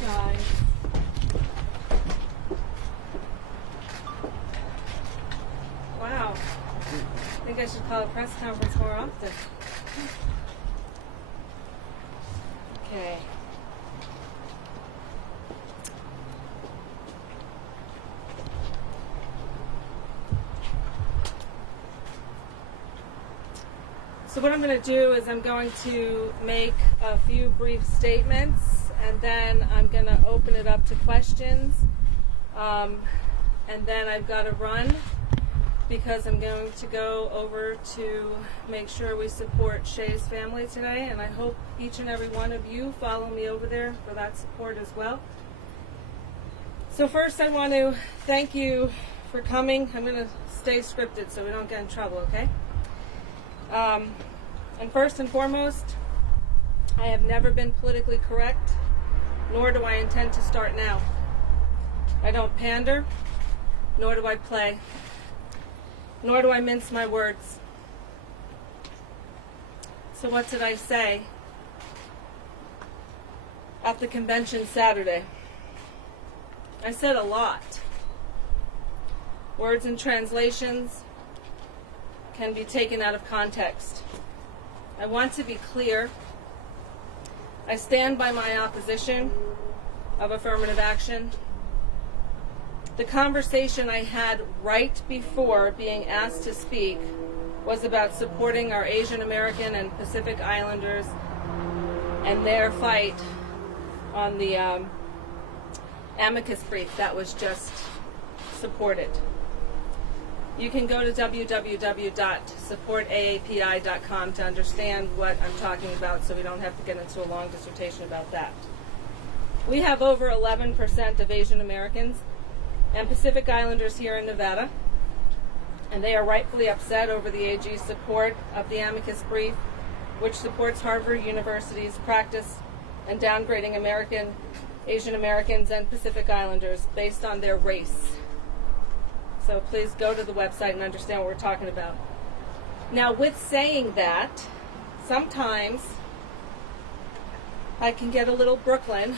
guys. Wow. I think I should call a press conference more often. Okay. So what I'm going to do is I'm going to make a few brief statements, and then I'm going to open it up to questions. And then I've got to run because I'm going to go over to make sure we support Shay's family today, and I hope each and every one of you follow me over there for that support as well. So first I want to thank you for coming. I'm going to stay scripted so we don't get in trouble, okay? And first and foremost, I have never been politically correct, nor do I intend to start now. I don't pander, nor do I play, nor do I mince my words. So what did I say at the convention Saturday? I said a lot. Words and translations can be taken out of context. I want to be clear. I stand by my opposition of affirmative action. The conversation I had right before being asked to speak was about supporting our Asian American and Pacific Islanders and their fight on the amicus brief that was just supported. You can go to www.supportaapi.com to understand what I'm talking about, so we don't have to get into a long dissertation about that. We have over 11% of Asian Americans and Pacific Islanders here in Nevada, and they are rightfully upset over the AG's support of the amicus brief, which supports Harvard University's practice and downgrading Asian Americans and Pacific Islanders based on their race. So please go to the website and understand what we're talking about. Now, with saying that, sometimes I can get a little Brooklyn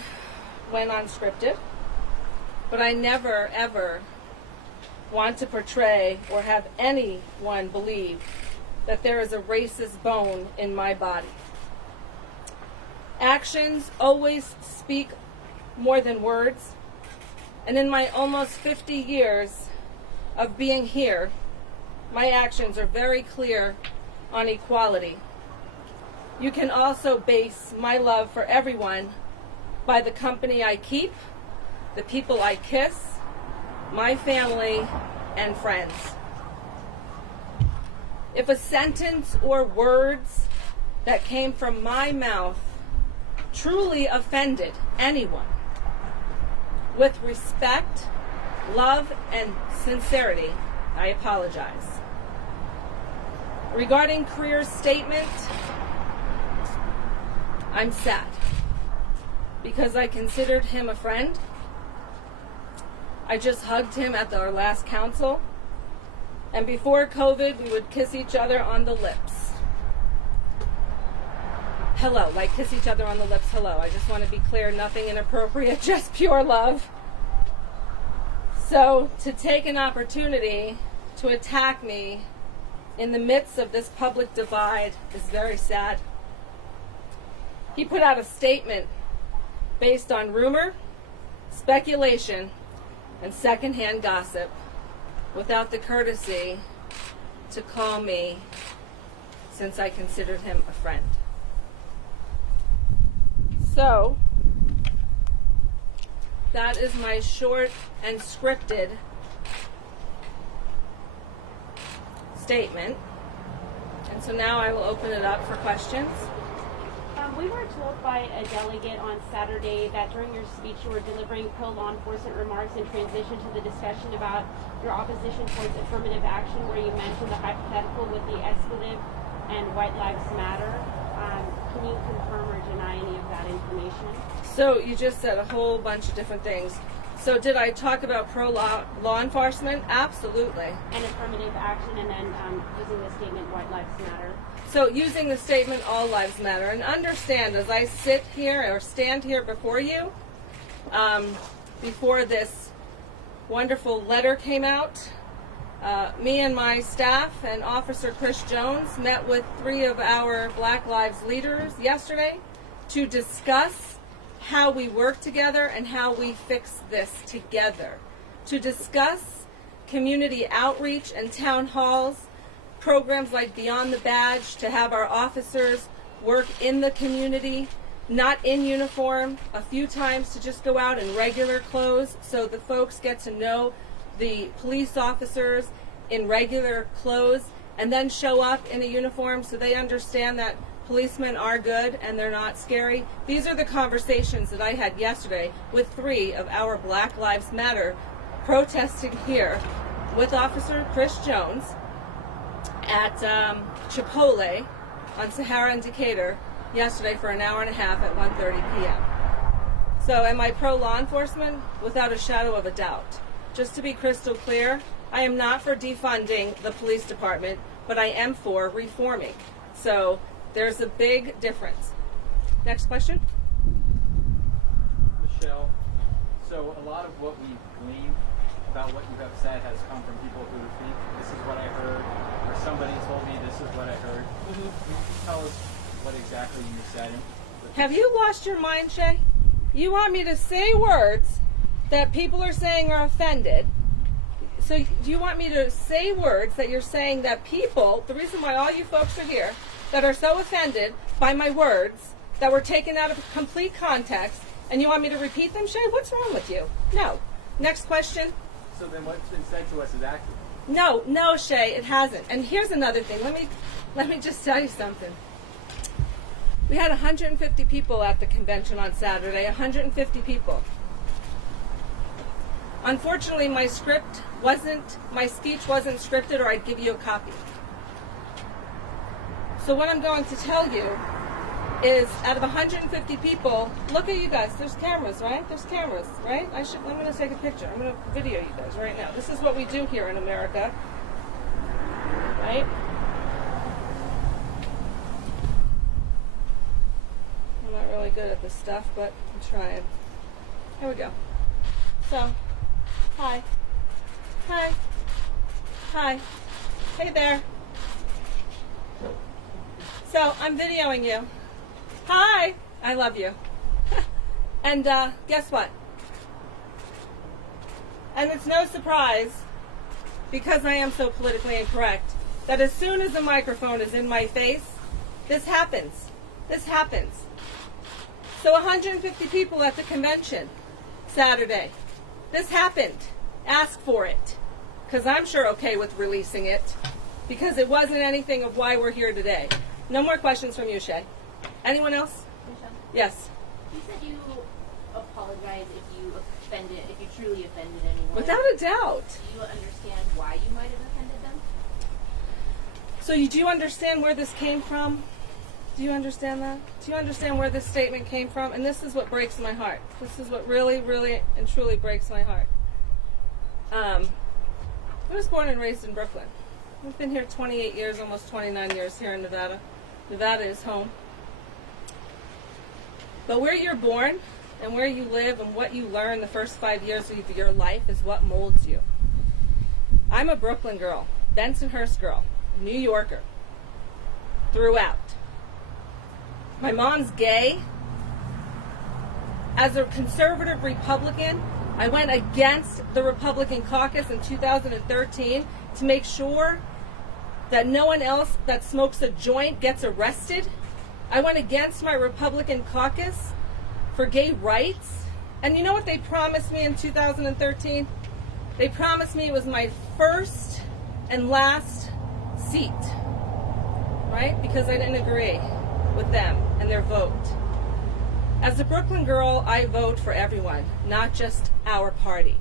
when unscripted, but I never, ever want to portray or have anyone believe that there is a racist bone in my body. Actions always speak more than words, and in my almost 50 years of being here, my actions are very clear on equality. You can also base my love for everyone by the company I keep, the people I kiss, my family, and friends. If a sentence or words that came from my mouth truly offended anyone, with respect, love, and sincerity, I apologize. Regarding Career's statement, I'm sad because I considered him a friend. I just hugged him at our last council, and before COVID, we would kiss each other on the lips. Hello, like kiss each other on the lips, hello. I just want to be clear, nothing inappropriate, just pure love. So to take an opportunity to attack me in the midst of this public divide is very sad. He put out a statement based on rumor, speculation, and secondhand gossip without the courtesy to call me, since I considered him a friend. So that is my short and scripted statement. And so now I will open it up for questions. We were told by a delegate on Saturday that during your speech you were delivering pro-law enforcement remarks and transitioned to the discussion about your opposition towards affirmative action, where you mentioned the hypothetical with the expletive and White Lives Matter. Can you confirm or deny any of that information? So you just said a whole bunch of different things. So did I talk about pro-law enforcement? Absolutely. And affirmative action, and then using the statement White Lives Matter. So using the statement all lives matter. And understand, as I sit here or stand here before you, before this wonderful letter came out. Me and my staff and Officer Chris Jones met with 3 of our Black Lives leaders yesterday to discuss how we work together and how we fix this together. To discuss community outreach and town halls, programs like Beyond the Badge, to have our officers work in the community, not in uniform, a few times to just go out in regular clothes so the folks get to know the police officers in regular clothes, and then show up in a uniform so they understand that policemen are good and they're not scary. These are the conversations that I had yesterday with 3 of our Black Lives Matter protesting here with Officer Chris Jones at Chipotle on Sahara and Decatur yesterday for an hour and a half at 1:30 p.m. So am I pro-law enforcement? Without a shadow of a doubt. Just to be crystal clear, I am not for defunding the police department, but I am for reforming. So there's a big difference. Next question. Michele, so a lot of what we glean about what you have said has come from people who think this is what I heard, or somebody told me this is what I heard. Can you tell us what exactly you said? Have you lost your mind, Shay? You want me to say words that people are saying are offended? So do you want me to say words that you're saying that people, the reason why all you folks are here, that are so offended by my words that were taken out of complete context, and you want me to repeat them, Shay? What's wrong with you? No. Next question. So then what's been said to us is accurate? No, Shay, it hasn't. And here's another thing. Let me just tell you something. We had 150 people at the convention on Saturday, 150 people. Unfortunately, my speech wasn't scripted, or I'd give you a copy. So what I'm going to tell you is, out of 150 people, look at you guys. There's cameras, right? There's cameras, right? I'm going to take a picture. I'm going to video you guys right now. This is what we do here in America, right? I'm not really good at this stuff, but I'm trying. Here we go. So, hi. Hi. Hi. Hey there. So, I'm videoing you. Hi. I love you. And guess what? And it's no surprise, because I am so politically incorrect, that as soon as the microphone is in my face, this happens. This happens. So 150 people at the convention Saturday. This happened. Ask for it. Because I'm sure okay with releasing it. Because it wasn't anything of why we're here today. No more questions from you, Shay. Anyone else? Michele? Yes. You said you apologize if you truly offended anyone. Without a doubt. Do you understand why you might have offended them? So do you understand where this came from? Do you understand that? Do you understand where this statement came from? And this is what breaks my heart. This is what really, really, and truly breaks my heart. I was born and raised in Brooklyn. I've been here 28 years, almost 29 years here in Nevada. Nevada is home. But where you're born and where you live and what you learn the first 5 years of your life is what molds you. I'm a Brooklyn girl, Bensonhurst girl, New Yorker, throughout. My mom's gay. As a conservative Republican, I went against the Republican caucus in 2013 to make sure that no one else that smokes a joint gets arrested. I went against my Republican caucus for gay rights. And you know what they promised me in 2013? They promised me it was my first and last seat, right? Because I didn't agree with them and their vote. As a Brooklyn girl, I vote for everyone, not just our party.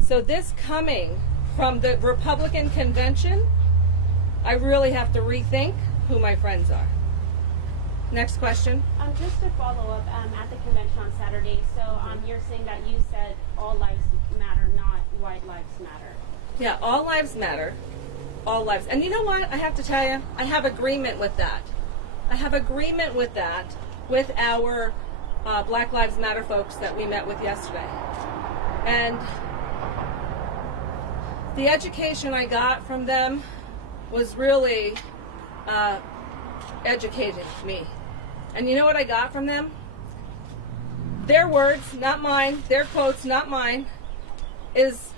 So this coming from the Republican convention, I really have to rethink who my friends are. Next question. Just to follow up, at the convention on Saturday, so you're saying that you said all lives matter, not white lives matter. Yeah, all lives matter. All lives. And you know what? I have to tell you, I have agreement with that. I have agreement with that with our Black Lives Matter folks that we met with yesterday. And the education I got from them was really educated me. And you know what I got from them? Their words, not mine, their quotes, not mine, is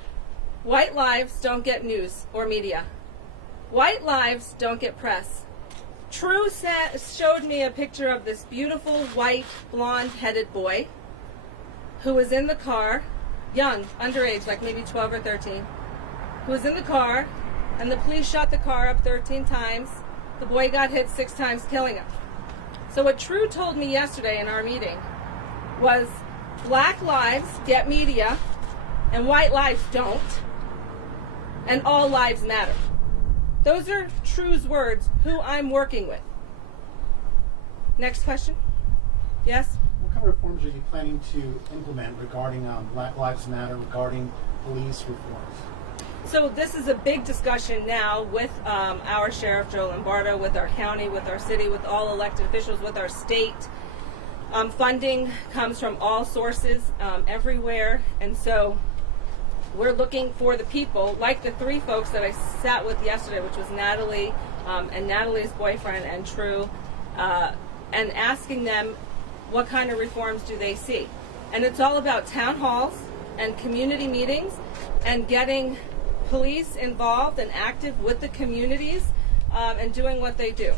white lives don't get news or media. White lives don't get press. True showed me a picture of this beautiful white blonde-headed boy who was in the car, young, underage, like maybe 12 or 13, who was in the car, and the police shot the car up 13 times. The boy got hit 6 times, killing him. So what True told me yesterday in our meeting was black lives get media and white lives don't, and all lives matter. Those are True's words, who I'm working with. Next question. Yes? What kind of reforms are you planning to implement regarding Black Lives Matter, regarding police reforms? So this is a big discussion now with our Sheriff Joe Lombardo, with our county, with our city, with all elected officials, with our state. Funding comes from all sources everywhere, and so we're looking for the people, like the 3 folks that I sat with yesterday, which was Natalie and Natalie's boyfriend and True, and asking them what kind of reforms do they see. And it's all about town halls and community meetings and getting police involved and active with the communities and doing what they do.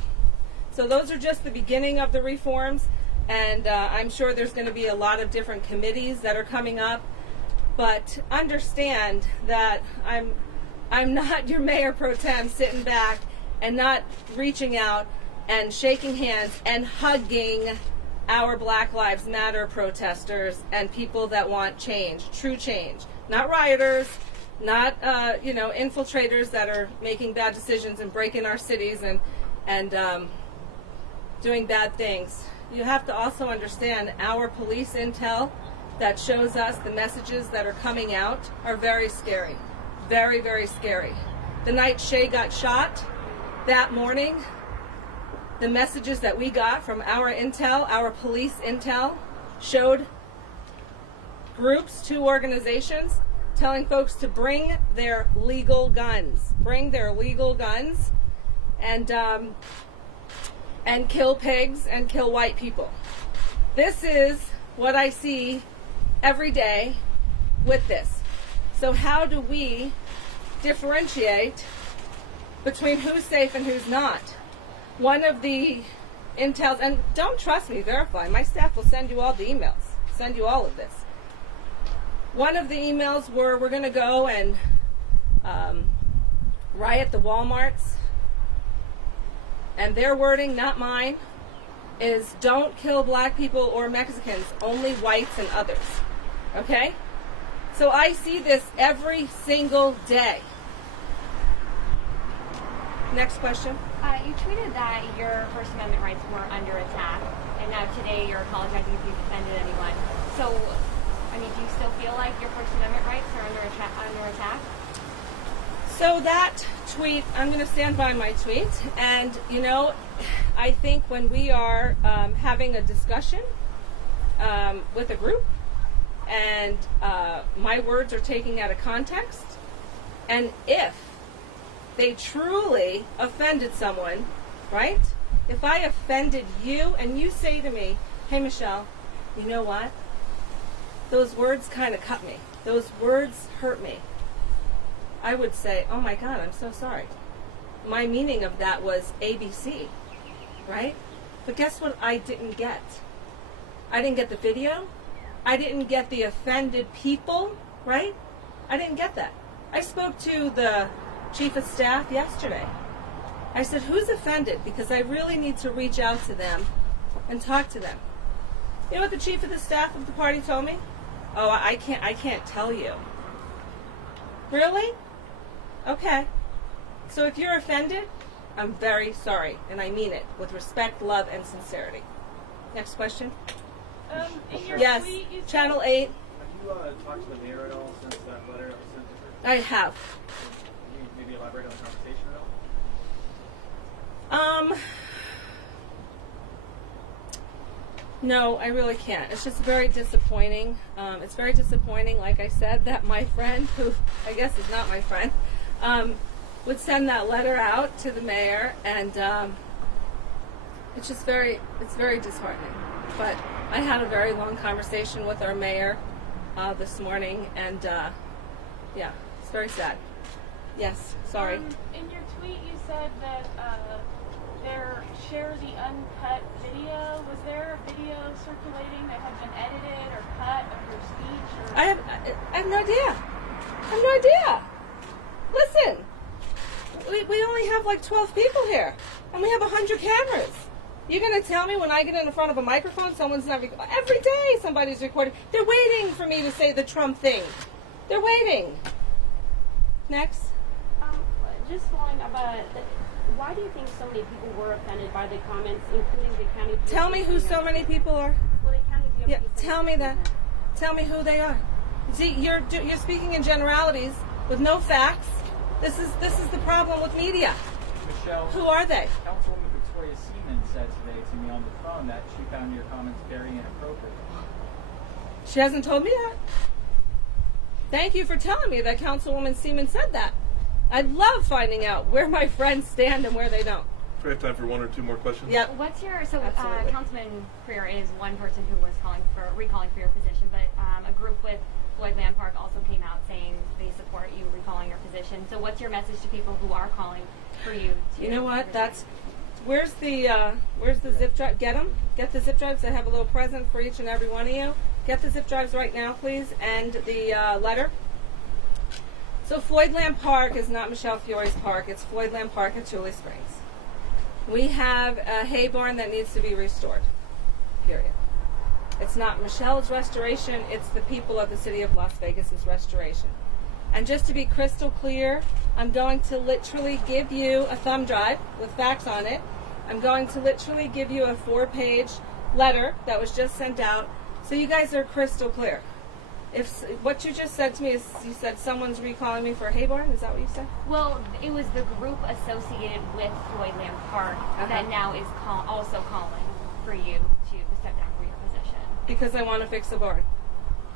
So those are just the beginning of the reforms, and I'm sure there's going to be a lot of different committees that are coming up. But understand that I'm not your mayor pro tem sitting back and not reaching out and shaking hands and hugging our Black Lives Matter protesters and people that want change, true change, not rioters, not infiltrators that are making bad decisions and breaking our cities and doing bad things. You have to also understand our police intel that shows us the messages that are coming out are very scary. Very, very scary. The night Shay got shot, that morning, the messages that we got from our intel, our police intel, showed groups, 2 organizations, telling folks to bring their legal guns. Bring their legal guns and kill pigs and kill white people. This is what I see every day with this. So how do we differentiate between who's safe and who's not? One of the intels, and don't trust me, verify, my staff will send you all the emails, send you all of this. One of the emails were, we're going to go and riot the Walmarts, and their wording, not mine, is don't kill black people or Mexicans, only whites and others. Okay? So I see this every single day. Next question. You tweeted that your First Amendment rights were under attack, and now today you're apologizing if you've offended anyone. So, I mean, do you still feel like your First Amendment rights are under attack? So that tweet, I'm going to stand by my tweet, and I think when we are having a discussion with a group, and my words are taken out of context, and if they truly offended someone, right? If I offended you and you say to me, hey Michelle, you know what? Those words kind of cut me. Those words hurt me. I would say, oh my God, I'm so sorry. My meaning of that was ABC, right? But guess what I didn't get? I didn't get the video. I didn't get the offended people, right? I didn't get that. I spoke to the chief of staff yesterday. I said, who's offended? Because I really need to reach out to them and talk to them. You know what the chief of the staff of the party told me? Oh, I can't tell you. Really? Okay. So if you're offended, I'm very sorry, and I mean it with respect, love, and sincerity. Next question. In your Yes, tweet, you said- Channel 8. Have you talked to the mayor at all since that letter was sent to her? I have. Can you maybe elaborate on the conversation at all? No, I really can't. It's just very disappointing. It's very disappointing, like I said, that my friend, who I guess is not my friend, would send that letter out to the mayor, and it's very disheartening. But I had a very long conversation with our mayor this morning, and yeah, it's very sad. Yes, sorry. In your tweet, you said that share the uncut video. Was there a video circulating that had been edited or cut of your speech? Or? I have no idea. I have no idea. Listen, we only have like 12 people here, and we have 100 cameras. You're going to tell me when I get in front of a microphone, someone's not recording? Every day somebody's recording. They're waiting for me to say the Trump thing. They're waiting. Next. Just following up, why do you think so many people were offended by the comments, including the county? Tell me who so many people are. Well, the county. Yeah, tell me that. Tell me who they are. See, you're speaking in generalities with no facts. This is the problem with media. Michelle, Who are they? Councilwoman Victoria Seaman said today to me on the phone that she found your comments very inappropriate. She hasn't told me that. Thank you for telling me that Councilwoman Seaman said that. I love finding out where my friends stand and where they don't. We have time for one or two more questions. Yep. What's your Absolutely. Councilman Freer is one person who was recalling for your position, but a group with Floyd Land Park also came out saying they support you recalling your position. So what's your message to people who are calling for you to? You know what? resign? That's where's the zip drive? Get them. Get the zip drives. I have a little present for each and every one of you. Get the zip drives right now, please, and the letter. So Floyd Land Park is not Michele Fiore's park. It's Floyd Land Park at Julie Springs. We have a hay barn that needs to be restored. Period. It's not Michelle's restoration. It's the people of the city of Las Vegas's restoration. And just to be crystal clear, I'm going to literally give you a thumb drive with facts on it. I'm going to literally give you a 4-page letter that was just sent out, so you guys are crystal clear. If what you just said to me is, you said someone's recalling me for a hay barn. Is that what you said? Well, it was the group associated with Floyd Land Park that now is also calling for you to step down from your position. Because I want to fix the barn.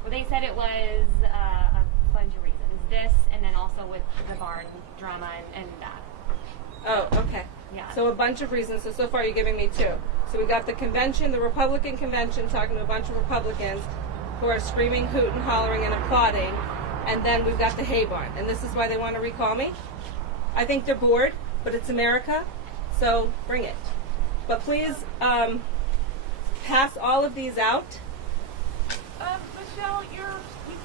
Well, they said it was a bunch of reasons. This, and then also with the barn drama and that. Oh, okay. Yeah. So a bunch of reasons. So far you're giving me 2. So we got the convention, the Republican convention, talking to a bunch of Republicans who are screaming, hooting, hollering, and applauding. And then we've got the hay barn. And this is why they want to recall me. I think they're bored, but it's America, so bring it. But please pass all of these out. Michelle, you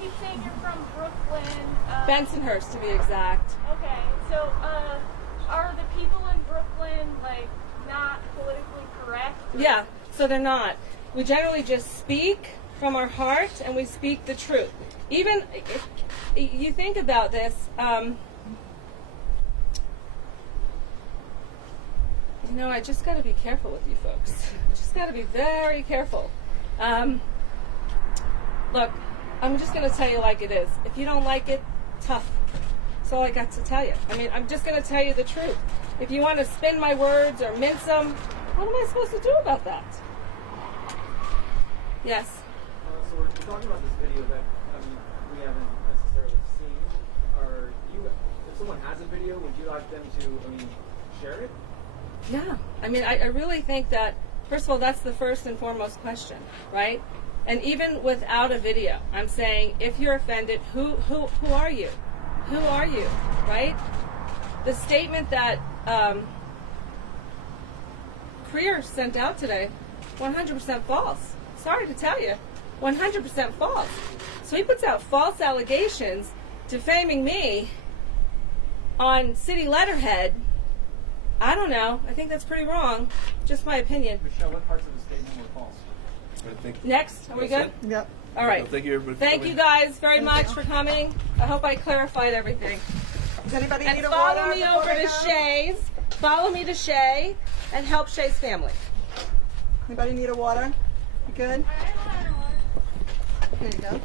keep saying you're from Brooklyn. Bensonhurst, to be exact. Okay, so are the people in Brooklyn like not politically correct? Yeah, so they're not. We generally just speak from our heart, and we speak the truth. Even if you think about this, I just got to be careful with you folks. Just got to be very careful. Look, I'm just going to tell you like it is. If you don't like it, tough. That's all I got to tell you. I mean, I'm just going to tell you the truth. If you want to spin my words or mince them, what am I supposed to do about that? Yes. So we're talking about this video that we haven't necessarily seen. If someone has a video, would you like them to share it? Yeah. I mean, I really think that, first of all, that's the first and foremost question, right? And even without a video, I'm saying, if you're offended, who are you? Who are you, right? The statement that Freer sent out today, 100% false. Sorry to tell you, 100% false. So he puts out false allegations defaming me on city letterhead. I don't know. I think that's pretty wrong. Just my opinion. Michelle, what parts of the statement were false? I think Next, are we good? Yep. All right. Well, thank you, everybody. Thank you guys very much for coming. I hope I clarified everything. Does anybody And need a water? follow me before over they to go? Shay's. Follow me to Shay and help Shay's family. Anybody need a water? You good? Here you go.